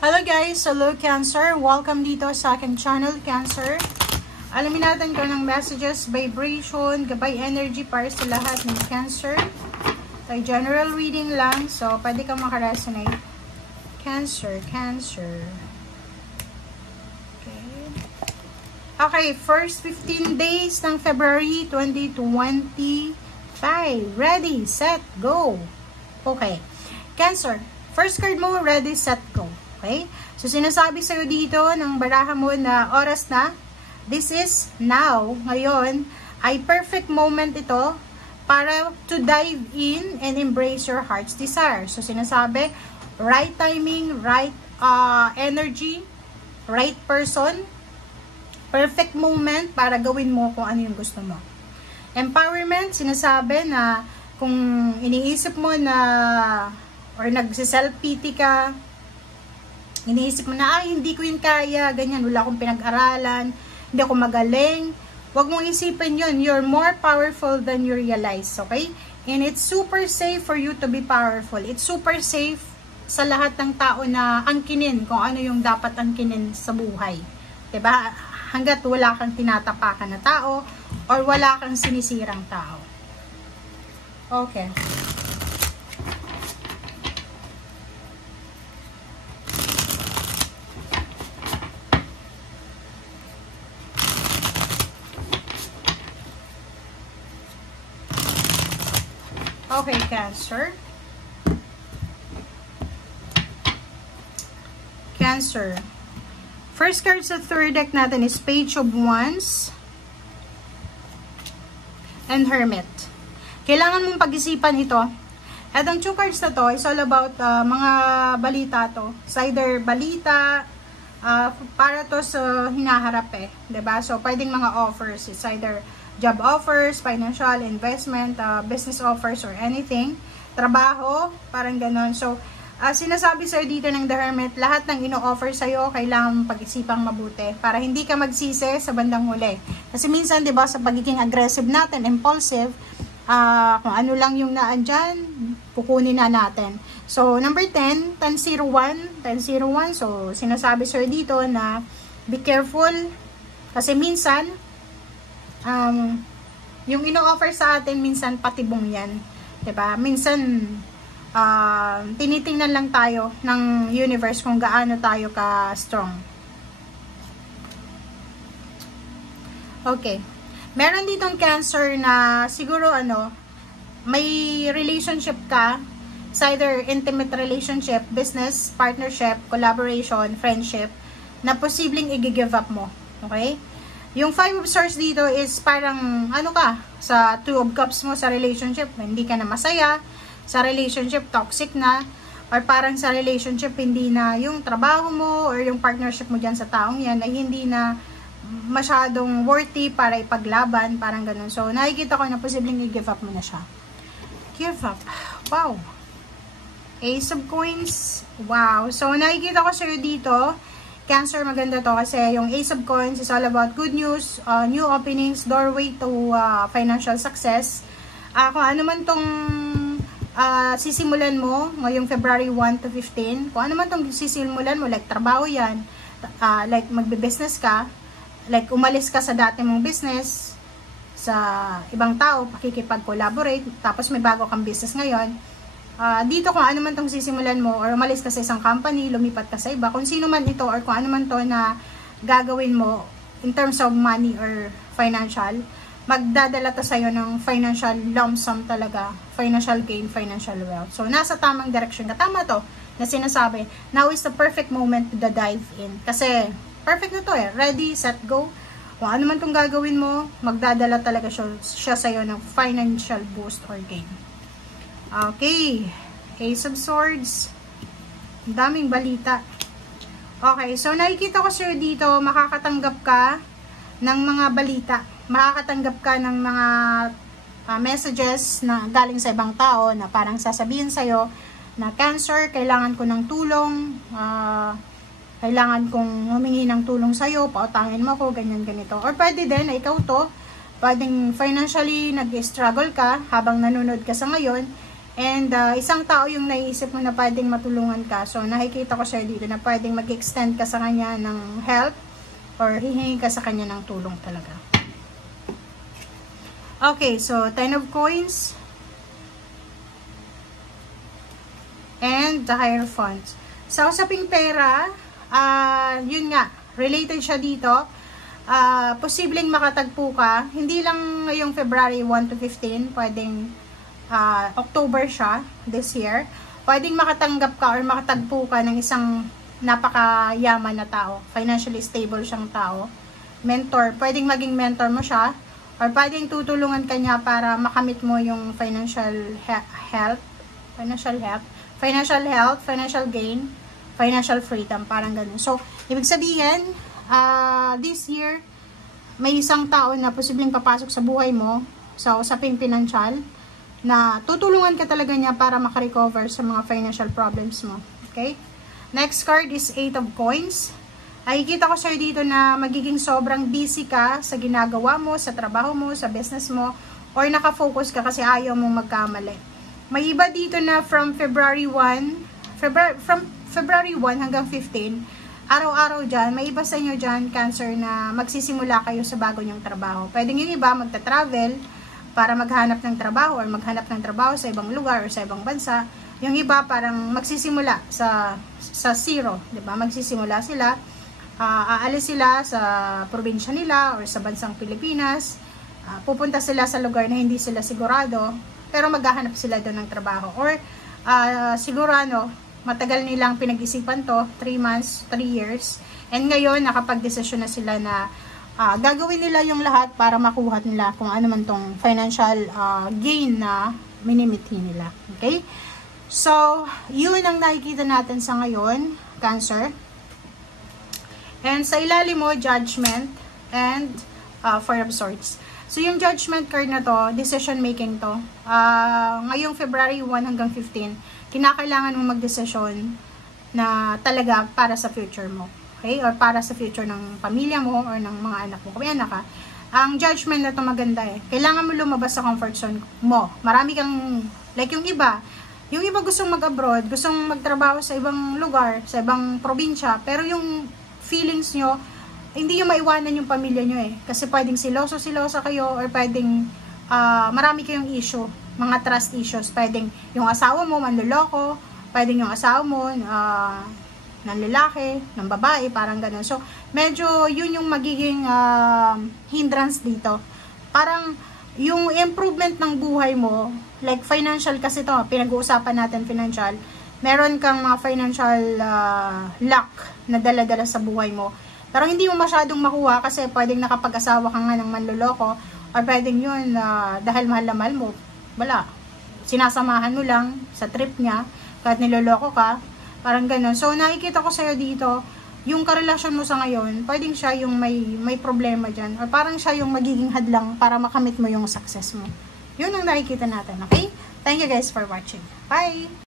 Hello guys! Hello Cancer! Welcome dito sa aking channel, Cancer. Alamin natin ko ng messages, vibration, gabay energy para sa lahat ng Cancer. Tayo general reading lang, so pwede kang makaresonate. Cancer. Okay, first 15 days ng February 2025. Ready, set, go! Okay. Cancer, first card mo, ready, set, go. Okay? So, sinasabi sa'yo dito ng baraha mo na oras na, this is now, ngayon, ay perfect moment ito para to dive in and embrace your heart's desire. So, sinasabi, right timing, right energy, right person, perfect moment para gawin mo kung ano yung gusto mo. Empowerment, sinasabi na kung iniisip mo na or nagsiself-pity ka, iniisip mo na, hindi ko yun kaya, ganyan, wala akong pinag-aralan, hindi ako magaling, wag mong isipin yun. You're more powerful than you realize, okay? And it's super safe for you to be powerful. It's super safe sa lahat ng tao na angkinin kung ano yung dapat angkinin sa buhay. Diba? Hanggat wala kang tinatapakan na tao or wala kang sinisirang tao. Okay. Okay, Cancer. Cancer. First card sa third deck natin is Page of Wands and Hermit. Kailangan mong pag-isipan ito. At ang two cards na to is all about mga balita to. It's either balita, para to sa hinaharap eh. Diba? So, pwedeng mga offers. It's either job offers, financial, investment, business offers, or anything. Trabaho, parang ganon. So, sinasabi sa'yo dito ng The Hermit, lahat ng ino-offer sa'yo, kailangan pag-isipang mabuti para hindi ka magsisi sa bandang huli. Kasi minsan, di ba, sa pagiging aggressive natin, impulsive, kung ano lang yung naandyan, kukunin na natin. So, number 10, 1001, so, sinasabi sa'yo dito na be careful, kasi minsan, yung ino-offer sa atin, minsan patibong yan. Diba? Minsan, tinitingnan lang tayo ng universe kung gaano tayo ka-strong. Okay. Meron ditong Cancer na siguro may relationship ka. It's either intimate relationship, business, partnership, collaboration, friendship, na posibleng i-give up mo. Okay? Yung 5 of Swords dito is parang, sa 2 of Cups mo sa relationship, hindi ka na masaya, sa relationship, toxic na, or parang sa relationship, hindi na yung trabaho mo, or yung partnership mo dyan sa taong yan, ay hindi na masyadong worthy para ipaglaban, parang ganun. So, nakikita ko na posibleng i-give up mo na siya. Give up. Wow. Ace of Coins. Wow. So, nakikita ko sa'yo dito, Cancer, maganda to kasi yung Ace of Coins is all about good news, new openings, doorway to financial success. Kung ano man tong sisimulan mo ngayong February 1 to 15, kung ano man tong sisimulan mo, like trabaho yan, like magbe-business ka, like umalis ka sa dati mong business, sa ibang tao, pakikipag-collaborate, tapos may bago kang business ngayon, dito kung ano man tong sisimulan mo or umalis ka sa isang company, lumipat ka sa iba, kung sino man ito or kung ano man to na gagawin mo in terms of money or financial, magdadala to sa'yo ng financial lump sum talaga, financial gain, financial wealth. So, nasa tamang direction ka. Tama to na sinasabi, now is the perfect moment to dive in. Kasi, perfect na to eh. Ready, set, go. Kung ano man tong gagawin mo, magdadala talaga siya sa'yo ng financial boost or gain. Okay, Ace of Swords. Ang daming balita. Okay, so nakikita ko sa'yo dito, makakatanggap ka ng mga balita. Makakatanggap ka ng mga messages na galing sa ibang tao na parang sasabihin sa'yo na Cancer, kailangan ko ng tulong, kailangan kong humingi ng tulong sa'yo, pautangin mo ko, ganyan, ganito. Or pwede din na ikaw to, pwedeng financially nag-struggle ka habang nanonood ka sa ngayon, And isang tao yung naiisip mo na pwedeng matulungan ka. So nakikita ko sa'yo dito na pwedeng mag-extend ka sa kanya ng help or hihingi ka sa kanya ng tulong talaga. Okay, so 10 of coins and the Hierophant. Sa usaping pera, yun nga, related siya dito. Posibleng makatagpo ka. Hindi lang ngayong February 1 to 15, pwedeng October siya this year. Pwedeng makatanggap ka or makatagpo ka ng isang napakayaman na tao. Financially stable siyang tao. Mentor, pwedeng maging mentor mo siya. Or pwedeng tutulungan ka niya para makamit mo yung financial health, financial gain, financial freedom, parang ganun. So, ibig sabihin, this year, may isang tao na posibleng papasok sa buhay mo, sa usaping pinansyal, na tutulungan ka talaga niya para makarecover sa mga financial problems mo. Okay? Next card is 8 of Coins. Ay, kita ko sa'yo dito na magiging sobrang busy ka sa ginagawa mo, sa trabaho mo, sa business mo, or nakafocus ka kasi ayaw mong magkamali. May iba dito na from February 1 hanggang 15, araw-araw dyan, may iba sa inyo dyan, Cancer, na magsisimula kayo sa bago nyong trabaho. Pwedeng yung iba magta-travel para maghanap ng trabaho or maghanap ng trabaho sa ibang lugar or sa ibang bansa. Yung iba parang magsisimula sa zero, 'di ba? Magsisimula sila, aalis sila sa probinsya nila or sa bansang Pilipinas. Pupunta sila sa lugar na hindi sila sigurado, pero maghahanap sila doon ng trabaho. Or siguro matagal nilang pinag-isipan to, 3 months, 3 years. And ngayon nakapag-desisyon na sila na gagawin nila yung lahat para makuha nila kung ano man tong financial gain na minimithi nila. Okay? So, yun ang nakikita natin sa ngayon, Cancer. And sa ilalim mo, Judgment and Four of Swords. So, yung Judgment card na to, decision making to. Ngayong February 1 hanggang 15, kinakailangan mo magdesisyon na talaga para sa future mo. Okay? Or para sa future ng pamilya mo or ng mga anak mo. Kung may anak ka, ang Judgment na to maganda eh. Kailangan mo lumabas sa comfort zone mo. Marami kang, like yung iba gustong mag-abroad, gustong magtrabaho sa ibang lugar, sa ibang probinsya, pero yung feelings nyo, hindi yung maiwanan yung pamilya nyo eh. Kasi pwedeng siloso-silosa kayo or pwedeng marami kayong issue, mga trust issues. Pwedeng yung asawa mo manloloko, pwedeng yung asawa mo ng lalaki, ng babae, parang ganun. So, medyo yun yung magiging hindrance dito. Parang yung improvement ng buhay mo, like financial kasi to, pinag-uusapan natin financial, meron kang mga financial luck na dala-dala sa buhay mo. Pero hindi mo masyadong makuha kasi pwedeng nakapag-asawa ka nga ng manloloko or pwedeng yun dahil mahal na mahal mo, wala. Sinasamahan mo lang sa trip niya kahit niloloko ka, parang ganun. So, nakikita ko sa'yo dito, yung karelasyon mo sa ngayon, pwedeng siya yung may problema dyan or parang siya yung magiging hadlang para makamit mo yung success mo. Yun ang nakikita natin, okay? Thank you guys for watching. Bye!